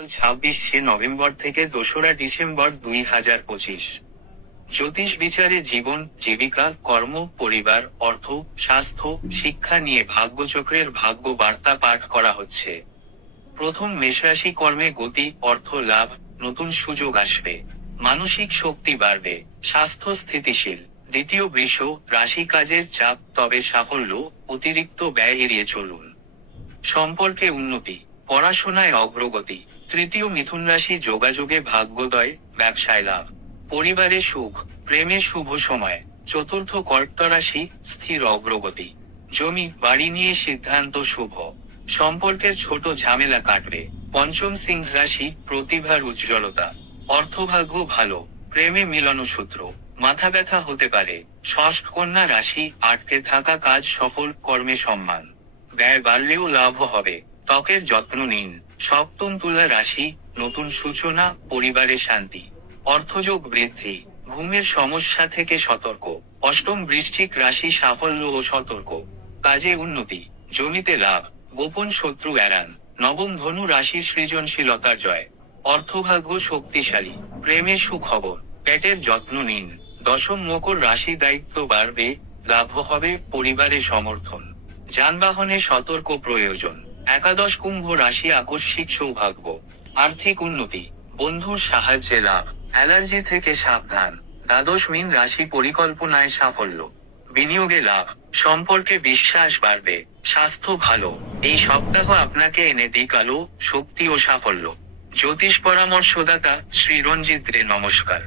26শে November থেকে 2রা December 2025। জ্যোতিষ বিচারে জীবন, জীবিকা, কর্ম, পরিবার, অর্থ, স্বাস্থ্য, শিক্ষা নিয়ে ভাগ্যচক্রের ভাগ্য বার্তা পাঠ করা হচ্ছে। প্রথম মেষরাশি, কর্মে গতি, অর্থ লাভ, নতুন সুযোগ আসবে, মানসিক শক্তি বাড়বে, স্বাস্থ্য স্থিতিশীল। দ্বিতীয় বৃষ রাশি, কাজের চাপ, তবে সাফল্য, অতিরিক্ত ব্যয় এড়িয়ে চলুন। সম্পর্কে উন্নতি, পড়াশোনায় অগ্রগতি। তৃতীয় মিথুন রাশি, যোগাযোগে ভাগ্যোদয়, ব্যবসায় লাভ, পরিবারে সুখ, প্রেমে শুভ সময়। চতুর্থ কর্কট রাশি, স্থির অগ্রগতি, জমি বাড়ি নিয়ে সিদ্ধান্ত শুভ, সম্পর্কের ছোট ঝামেলা কাটবে। পঞ্চম সিংহ রাশি, প্রতিভার উজ্জ্বলতা, অর্থভাগ্য ভালো, প্রেমে মিলন সূত্র, মাথা ব্যথা হতে পারে। ষষ্ঠ কন্যা রাশি, আটকে থাকা কাজ সফল, কর্মে সম্মান, ব্যয় বাড়লেও লাভ হবে, ত্বকের যত্ন নিন। সপ্তম তুলা রাশি, নতুন সূচনা, পরিবারে শান্তি, অর্থযোগ বৃদ্ধি, ঘুমের সমস্যা থেকে সতর্ক। অষ্টম বৃশ্চিক রাশি, সাফল্য ও সতর্ক, কাজে উন্নতি, জমিতে লাভ, গোপন শত্রু এড়ান। নবম ধনু রাশি, সৃজনশীলতার জয়, অর্থভাগ্য শক্তিশালী, প্রেমে সুখবর, পেটের যত্ন নিন। দশম মকর রাশি, দায়িত্ব বাড়বে, লাভ হবে, পরিবারে সমর্থন, যানবাহনে সতর্ক প্রয়োজন। একাদশ কুম্ভ রাশি, আকস্মিক সৌভাগ্য, আর্থিক উন্নতি, বন্ধুর সাহায্যে লাভ, অ্যালার্জি থেকে সাবধান। দ্বাদশ মীন রাশি, পরিকল্পনায় সাফল্য, বিনিয়োগে লাভ, সম্পর্কে বিশ্বাস বাড়বে, স্বাস্থ্য ভালো। এই সপ্তাহ আপনাকে এনে দিক আলো, শক্তি ও সাফল্য। জ্যোতিষ পরামর্শদাতা শ্রী রঞ্জিত রে নমস্কার।